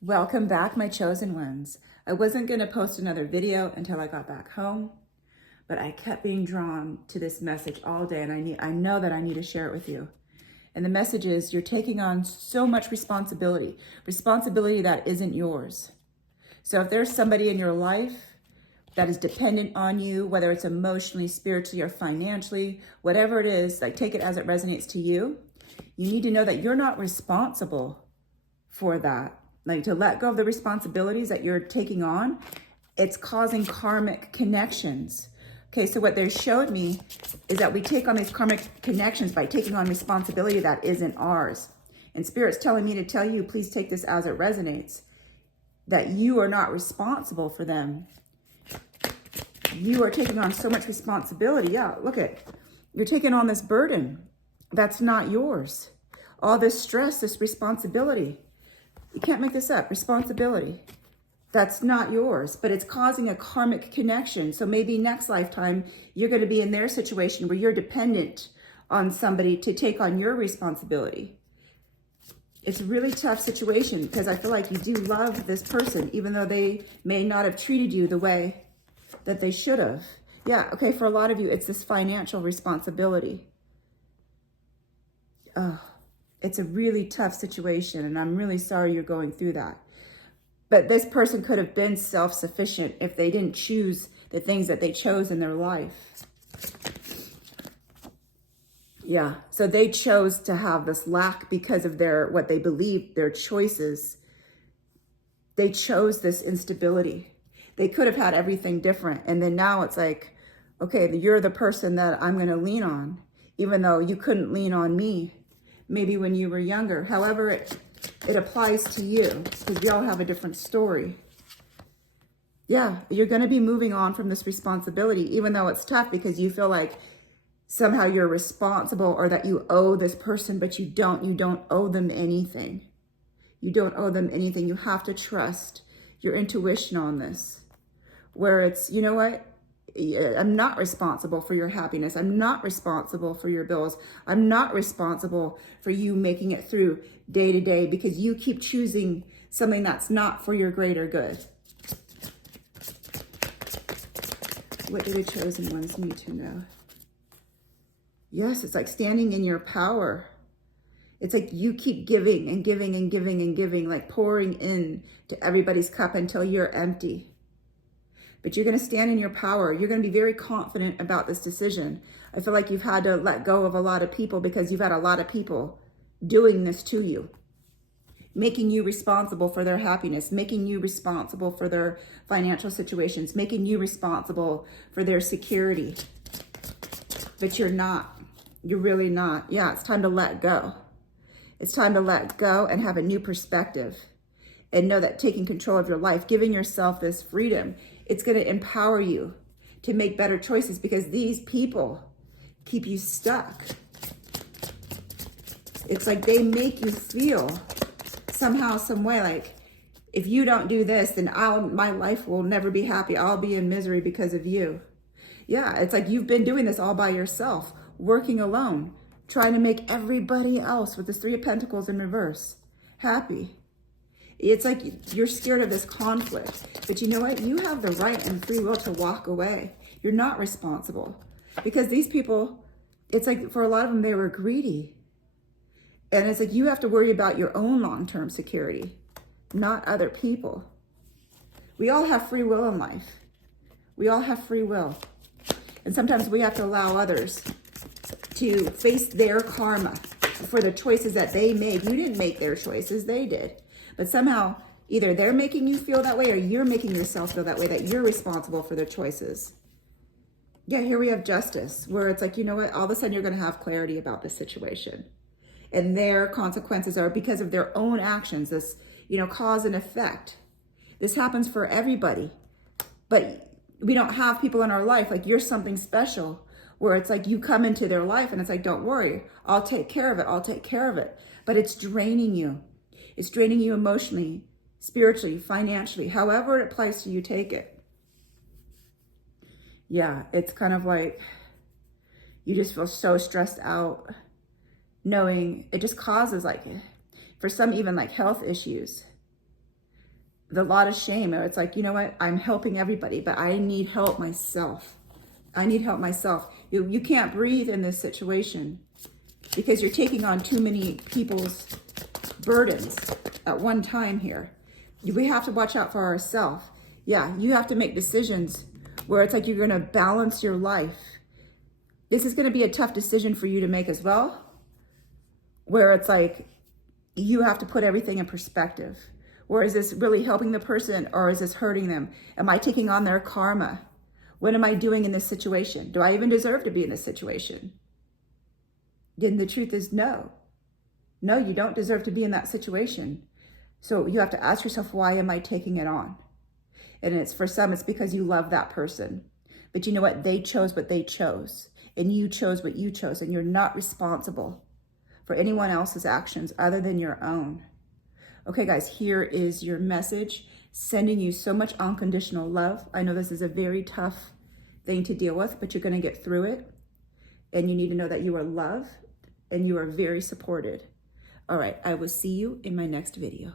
Welcome back, my chosen ones. I wasn't going to post another video until I got back home, but I kept being drawn to this message all day, and I know that I need to share it with you. And the message is, you're taking on so much responsibility that isn't yours. So if there's somebody in your life that is dependent on you, whether it's emotionally, spiritually, or financially, whatever it is, like take it as it resonates to you. You need to know that you're not responsible for that. Like to let go of the responsibilities that you're taking on, it's causing karmic connections. Okay, so what they showed me is that we take on these karmic connections by taking on responsibility that isn't ours. And Spirit's telling me to tell you, please take this as it resonates, that you are not responsible for them. You are taking on so much responsibility. Yeah, look at, you're taking on this burden that's not yours. All this stress, this responsibility. You can't make this up. Responsibility. That's not yours, but it's causing a karmic connection. So maybe next lifetime, you're going to be in their situation where you're dependent on somebody to take on your responsibility. It's a really tough situation because I feel like you do love this person, even though they may not have treated you the way that they should have. Yeah, okay, for a lot of you, it's this financial responsibility. It's a really tough situation, and I'm really sorry you're going through that. But this person could have been self-sufficient if they didn't choose the things that they chose in their life. Yeah, so they chose to have this lack because of what they believed, their choices. They chose this instability. They could have had everything different. And then now it's like, okay, you're the person that I'm going to lean on, even though you couldn't lean on me. Maybe when you were younger. However, it applies to you because we all have a different story. Yeah, you're going to be moving on from this responsibility, even though it's tough because you feel like somehow you're responsible or that you owe this person, but you don't. You don't owe them anything. You don't owe them anything. You have to trust your intuition on this, where it's, you know what? I'm not responsible for your happiness. I'm not responsible for your bills. I'm not responsible for you making it through day to day because you keep choosing something that's not for your greater good. What do the chosen ones need to know? Yes, it's like standing in your power. It's like you keep giving and giving and giving and giving, like pouring in to everybody's cup until you're empty. But you're going to stand in your power. You're going to be very confident about this decision. I feel like you've had to let go of a lot of people because you've had a lot of people doing this to you, making you responsible for their happiness, making you responsible for their financial situations, making you responsible for their security. But you're not. You're really not. Yeah, it's time to let go. It's time to let go and have a new perspective and know that taking control of your life, giving yourself this freedom, it's going to empower you to make better choices because these people keep you stuck. It's like they make you feel somehow, some way, like if you don't do this, then my life will never be happy. I'll be in misery because of you. Yeah, it's like you've been doing this all by yourself, working alone, trying to make everybody else with this Three of Pentacles in reverse happy. It's like you're scared of this conflict. But you know what? You have the right and free will to walk away. You're not responsible. Because these people, it's like for a lot of them, they were greedy. And it's like you have to worry about your own long-term security, not other people. We all have free will in life. We all have free will. And sometimes we have to allow others to face their karma for the choices that they made. You didn't make their choices, they did. But somehow, either they're making you feel that way or you're making yourself feel that way, that you're responsible for their choices. Yeah, here we have justice, where it's like, you know what? All of a sudden, you're going to have clarity about this situation. And their consequences are because of their own actions, this, cause and effect. This happens for everybody. But we don't have people in our life, like you're something special, where it's like you come into their life and it's like, don't worry, I'll take care of it. I'll take care of it. But it's draining you. It's draining you emotionally, spiritually, financially, however it applies to you, take it. Yeah, it's kind of like you just feel so stressed out, knowing it just causes, like, for some even like health issues. the lot of shame. It's like, you know what? I'm helping everybody, but I need help myself. I need help myself. You can't breathe in this situation because you're taking on too many people's burdens at one time here. We have to watch out for ourselves. Yeah, you have to make decisions where it's like you're going to balance your life. This is going to be a tough decision for you to make as well, where it's like you have to put everything in perspective. Or is this really helping the person, or is this hurting them? Am I taking on their karma? What am I doing in this situation? Do I even deserve to be in this situation? And the truth is no. No, you don't deserve to be in that situation. So you have to ask yourself, why am I taking it on? And it's for some, it's because you love that person. But you know what? They chose what they chose. And you chose what you chose. And you're not responsible for anyone else's actions other than your own. Okay, guys, here is your message. Sending you so much unconditional love. I know this is a very tough thing to deal with, but you're going to get through it. And you need to know that you are loved and you are very supported. All right, I will see you in my next video.